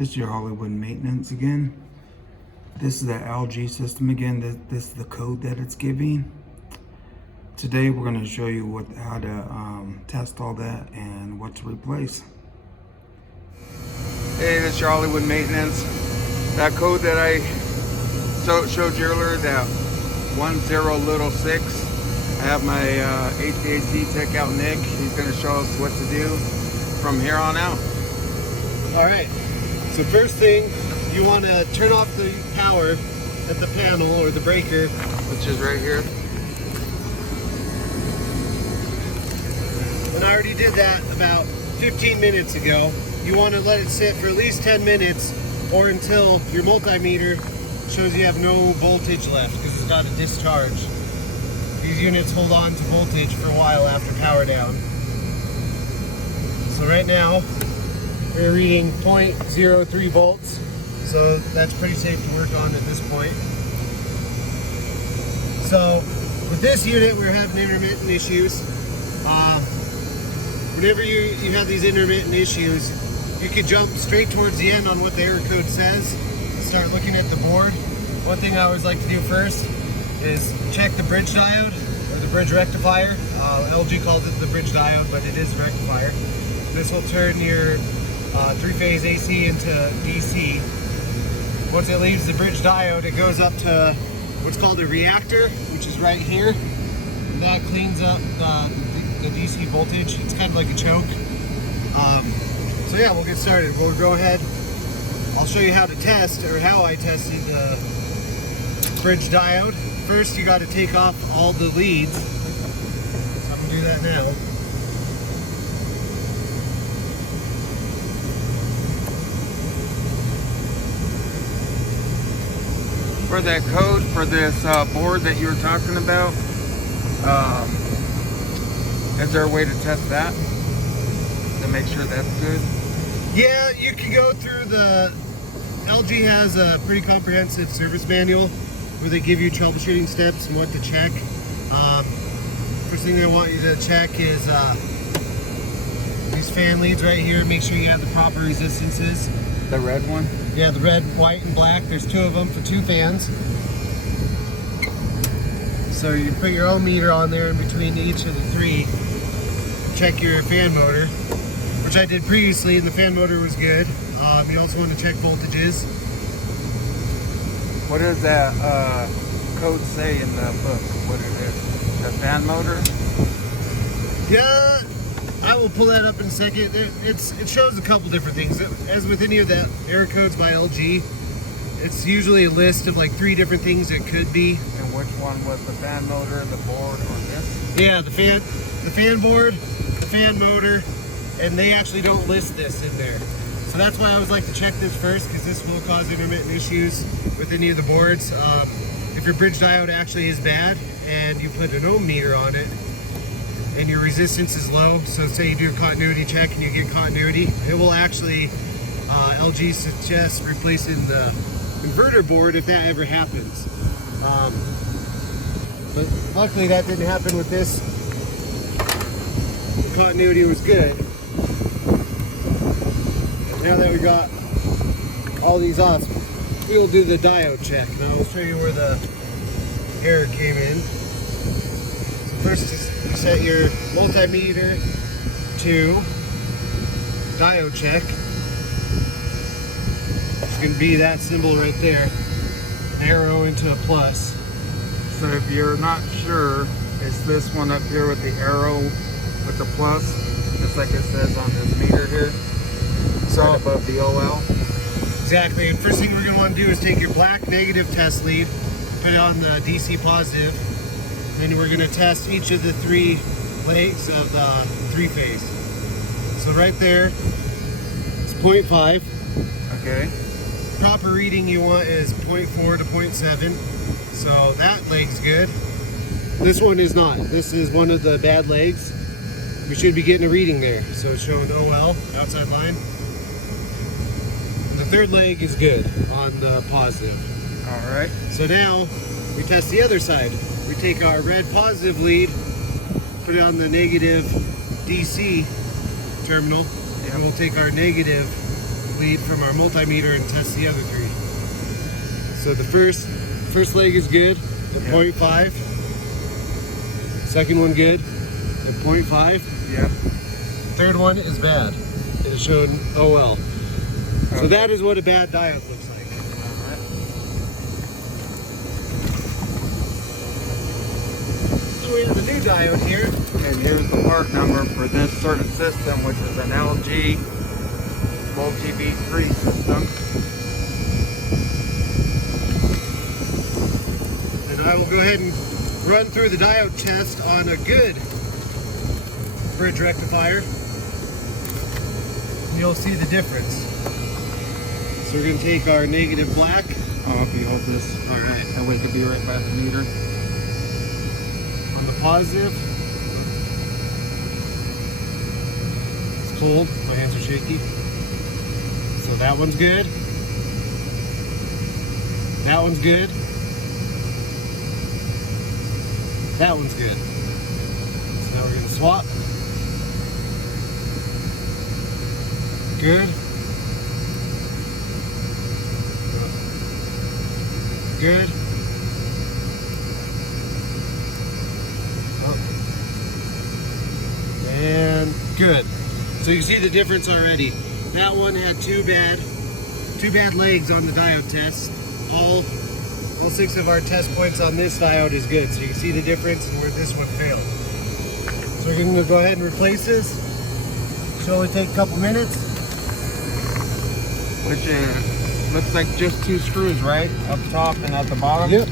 This is your Hollywood maintenance again. This is the LG system again. This is the code that it's giving. Today we're going to show you how to test all that and what to replace. Hey, this is your Hollywood maintenance. That code that I showed you earlier, that 1006. I have my HVAC tech out, Nick. He's going to show us what to do from here on out. All right. So first thing, you want to turn off the power at the panel or the breaker, which is right here. And I already did that about 15 minutes ago. You want to let it sit for at least 10 minutes or until your multimeter shows you have no voltage left, because it's got a discharge. These units hold on to voltage for a while after power down. So right now we're reading 0.03 volts, so that's pretty safe to work on at this point. So with this unit we're having intermittent issues. Whenever you have these intermittent issues, you can jump straight towards the end on what the error code says, start looking at the board. One thing I always like to do first is check the bridge diode or the bridge rectifier. LG calls it the bridge diode, but it is a rectifier. This will turn your three-phase AC into DC. Once it leaves the bridge diode, it goes up to what's called a reactor, which is right here. And that cleans up the DC voltage. It's kind of like a choke. So yeah, we'll get started. We'll go ahead. I'll show you how to test, or how I tested the bridge diode. First, you got to take off all the leads. So I'm going to do that now. For that code for this board that you were talking about, is there a way to test that to make sure that's good? Yeah, you can go through the... LG has a pretty comprehensive service manual where they give you troubleshooting steps and what to check. First thing they want you to check is these fan leads right here. Make sure you have the proper resistances. The red one? Yeah, the red, white, and black. There's two of them for two fans. So you put your own meter on there in between each of the three. Check your fan motor, which I did previously, and the fan motor was good. You also want to check voltages. What does that code say in the book? What it is? The fan motor? Yeah, I will pull that up in a second. It shows a couple different things. As with any of the error codes by LG, it's usually a list of like 3 different things it could be. And which one was the fan motor, the board, or this? Yeah, the fan board, the fan motor, and they actually don't list this in there. So that's why I always like to check this first, because this will cause intermittent issues with any of the boards. If your bridge diode actually is bad and you put an ohm meter on it and your resistance is low, so say you do a continuity check and you get continuity, it will actually, LG suggests replacing the inverter board if that ever happens. But luckily that didn't happen with this. The continuity was good. Now that we got all these off, we'll do the diode check. Now I'll show you where the error came in. So first, you set your multimeter to diode check. It's going to be that symbol right there, an arrow into a plus. So if you're not sure, it's this one up here with the arrow with the plus, just like it says on this meter here. So right above the OL. Exactly, and first thing we're going to want to do is take your black negative test lead, put it on the DC positive, then we're going to test each of the 3 legs of the 3-phase. So right there, it's 0.5. Okay. Proper reading you want is 0.4 to 0.7, so that leg's good. This one is not. This is one of the bad legs. We should be getting a reading there, so it's showing OL, outside line. The 3rd leg is good on the positive. All right. So now we test the other side. We take our red positive lead, put it on the negative DC terminal, and we'll take our negative lead from our multimeter and test the other 3. So the first leg is good at 0.5. Second one good at 0.5. Yeah. Third one is bad. It is showing OL. So that is what a bad diode looks like. So we have the new diode here. And here's the part number for this certain system, which is an LG multi-B3 system. And I will go ahead and run through the diode test on a good bridge rectifier. And you'll see the difference. So we're going to take our negative black. I'll help you hold this. All right. That way it could be right by the meter. On the positive, it's cold. My hands are shaky. So that one's good. That one's good. That one's good. So now we're going to swap. Good. Good. And good. So you can see the difference already. That one had two bad legs on the diode test. All 6 of our test points on this diode is good. So you can see the difference and where this one failed. So we're going to go ahead and replace this. Should only take a couple minutes. Which looks like just 2 screws, right? Up top and at the bottom? Yep.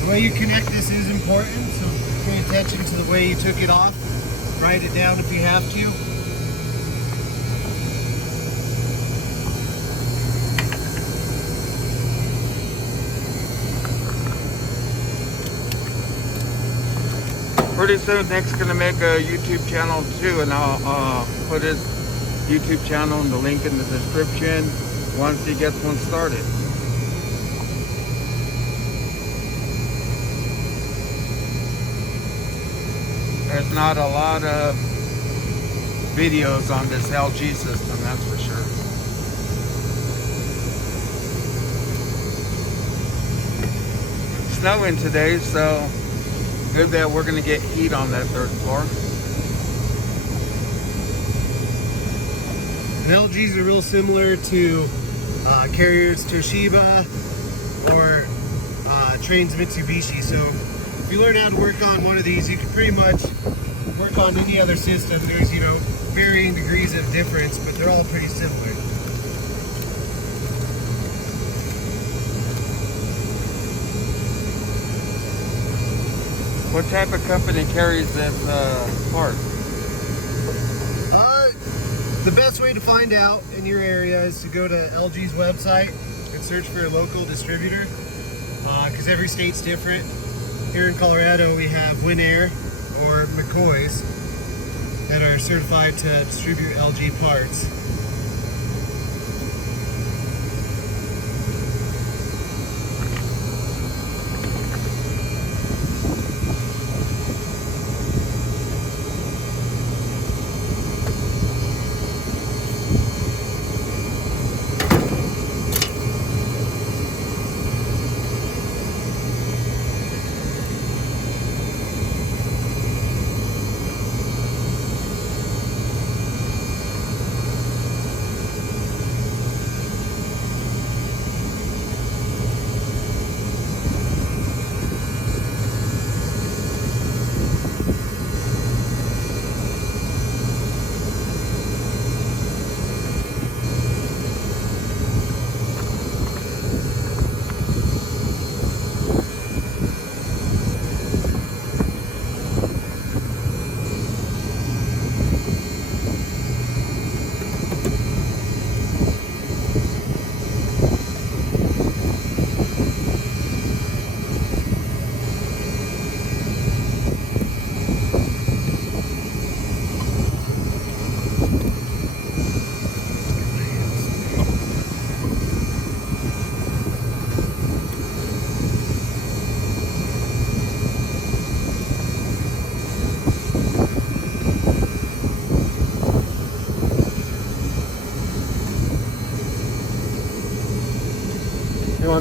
The way you connect this is important, so pay attention to the way you took it off. Write it down if you have to. Pretty soon Nick's gonna make a YouTube channel too, and I'll put his YouTube channel and the link in the description once he gets one started. There's not a lot of videos on this LG system, that's for sure. Snowing today, so good that we're gonna get heat on that 3rd floor. And LGs are real similar to Carrier's Toshiba or Trane's Mitsubishi. So if you learn how to work on one of these, you can pretty much work on any other system. There's, varying degrees of difference, but they're all pretty similar. What type of company carries this part? The best way to find out in your area is to go to LG's website and search for a local distributor, because every state's different. Here in Colorado we have Winair or McCoy's that are certified to distribute LG parts.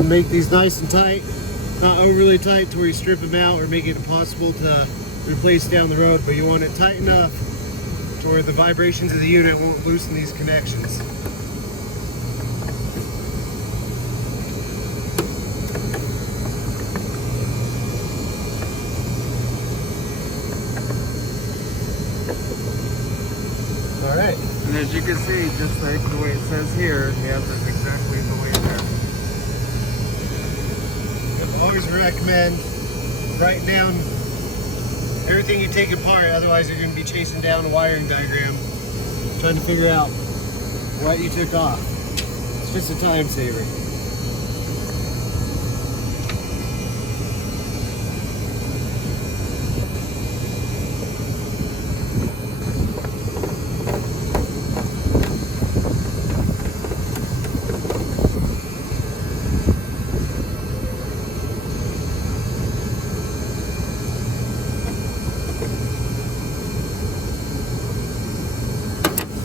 want to make these nice and tight, not overly tight to where you strip them out or make it impossible to replace down the road, but you want it tight enough to where the vibrations of the unit won't loosen these connections. Alright. And as you can see, just like the way it says here, he has it exactly the way there. I always recommend writing down everything you take apart, otherwise you're going to be chasing down a wiring diagram trying to figure out what you took off. It's just a time saver.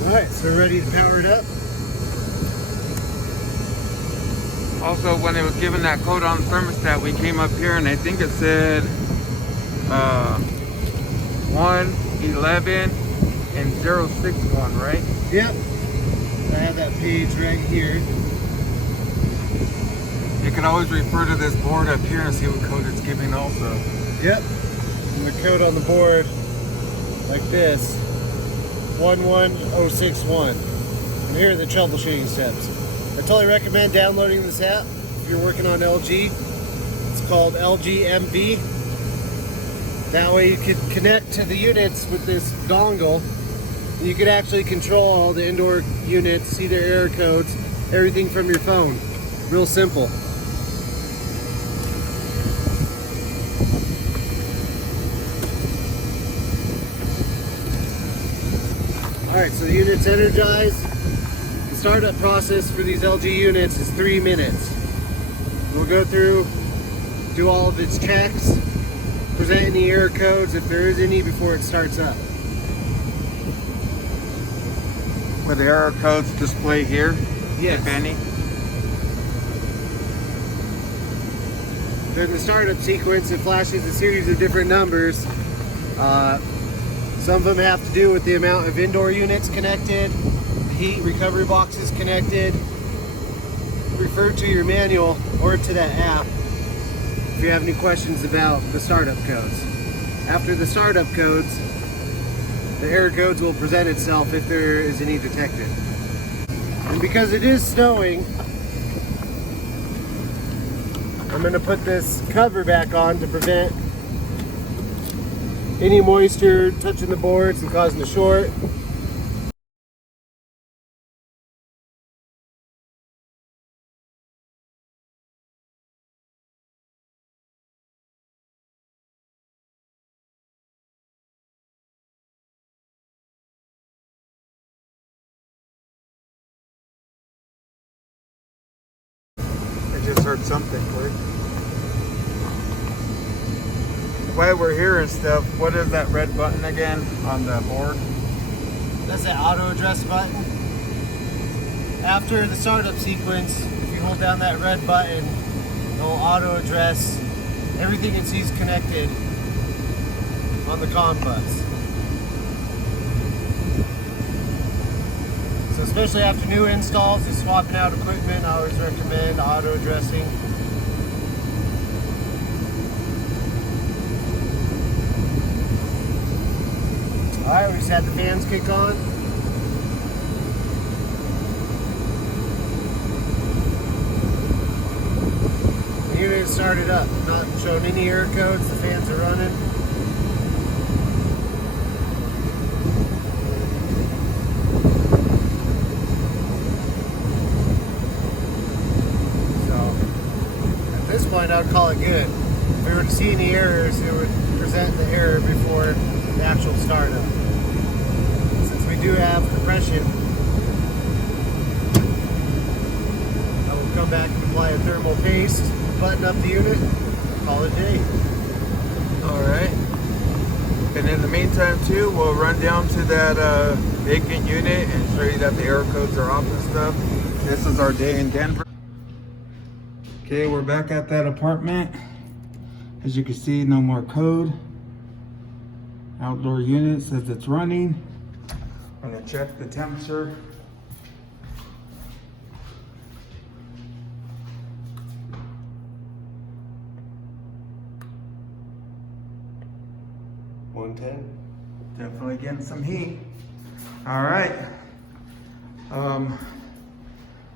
Alright, so we're ready to power it up. Also, when it was given that code on the thermostat, we came up here and I think it said 111 and 061, right? Yep. I have that page right here. You can always refer to this board up here and see what code it's giving also. Yep. And the code on the board, like this, 11061. And here are the troubleshooting steps. I totally recommend downloading this app if you're working on LG. It's called LG MV. That way you can connect to the units with this dongle. You can actually control all the indoor units, see their error codes, everything from your phone. Real simple. Alright, so the unit's energized. The startup process for these LG units is 3 minutes. We'll go through, do all of its checks, present any error codes if there is any before it starts up. With the error codes display here, Yes. if any. During the startup sequence, it flashes a series of different numbers. Some of them have to do with the amount of indoor units connected, heat recovery boxes connected. Refer to your manual or to that app if you have any questions about the startup codes. After the startup codes, the error codes will present itself if there is any detected. And because it is snowing, I'm going to put this cover back on to prevent any moisture touching the boards and causing a short. I just heard something quick. While we're here and stuff, what is that red button again on the board? That's the auto address button. After the startup sequence, if you hold down that red button, it'll auto address everything it sees connected on the COM bus. So especially after new installs, just swapping out equipment, I always recommend auto addressing. Alright, we just had the fans kick on. The unit is started up, not showing any error codes, the fans are running. So, at this point I would call it good. If we were to see any errors, it would present the error before the actual startup. Since we do have compression, I will come back and apply a thermal paste, button up the unit, call it a day. Alright. And in the meantime too, we'll run down to that vacant unit and show you that the error codes are off and stuff. This is our day in Denver. Okay, we're back at that apartment. As you can see, no more code. Outdoor unit says it's running. I'm gonna check the temperature. Definitely getting some heat. All right.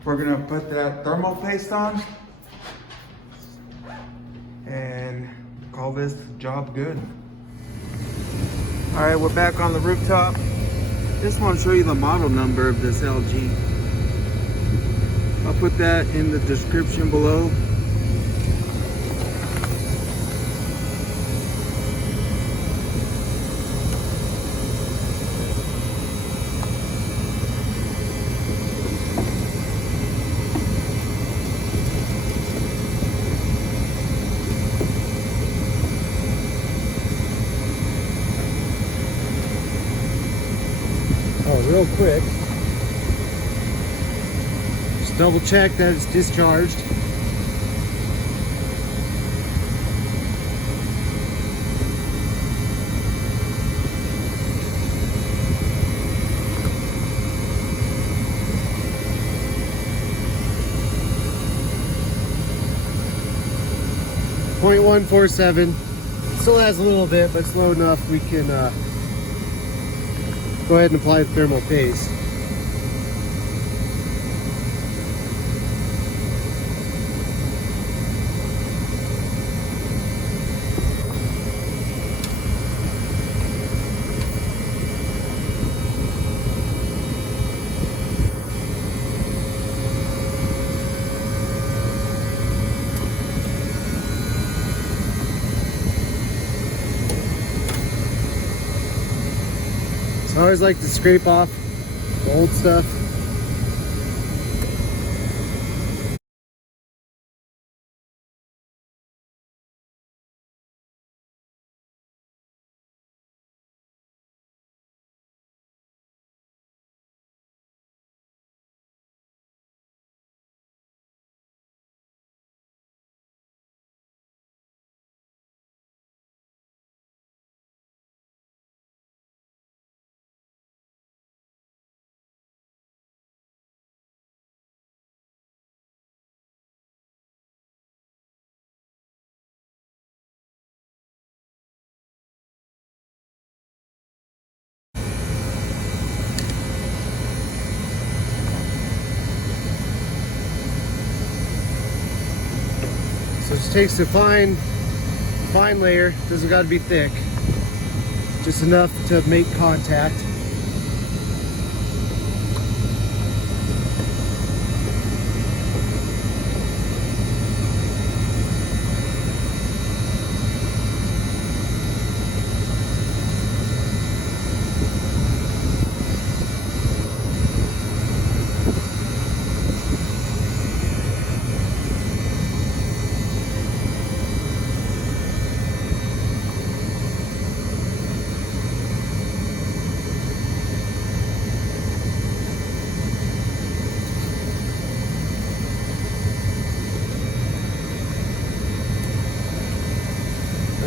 We're gonna put that thermal paste on and call this job good. All right, we're back on the rooftop. Just want to show you the model number of this LG. I'll put that in the description below. Real quick, just double check that it's discharged. .147. Still has a little bit, but it's low enough we can go ahead and apply the thermal paste. I always like to scrape off the old stuff. So it just takes a fine layer. Doesn't got to be thick. Just enough to make contact.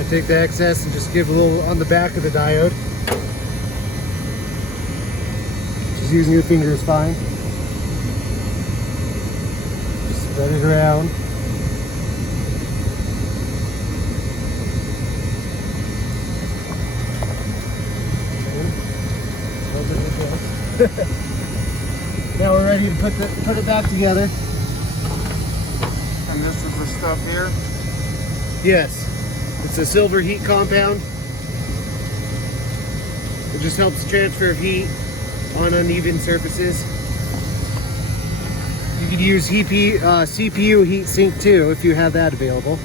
Take the excess and just give a little on the back of the diode. Just using your finger is fine. Just spread it around. Now we're ready to put it back together. And this is the stuff here? Yes. It's a silver heat compound. It just helps transfer of heat on uneven surfaces. You could use CPU heat sink too if you have that available.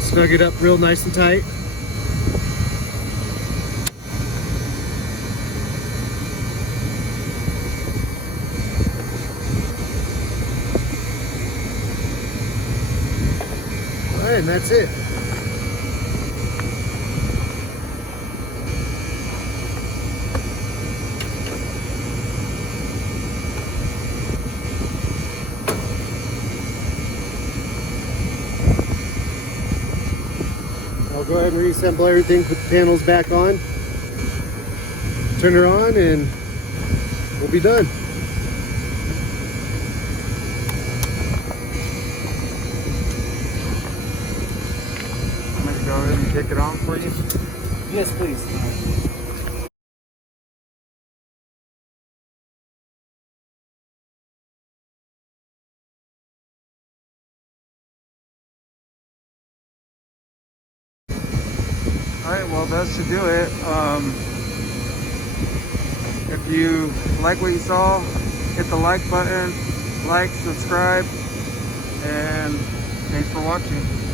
Snug it up real nice and tight. and that's it. I'll go ahead and reassemble everything, put the panels back on, turn her on, and we'll be done. I'm going to go ahead and kick it on for you. Yes, please. Alright, well that should do it. If you like what you saw, hit the like button, subscribe, and thanks for watching.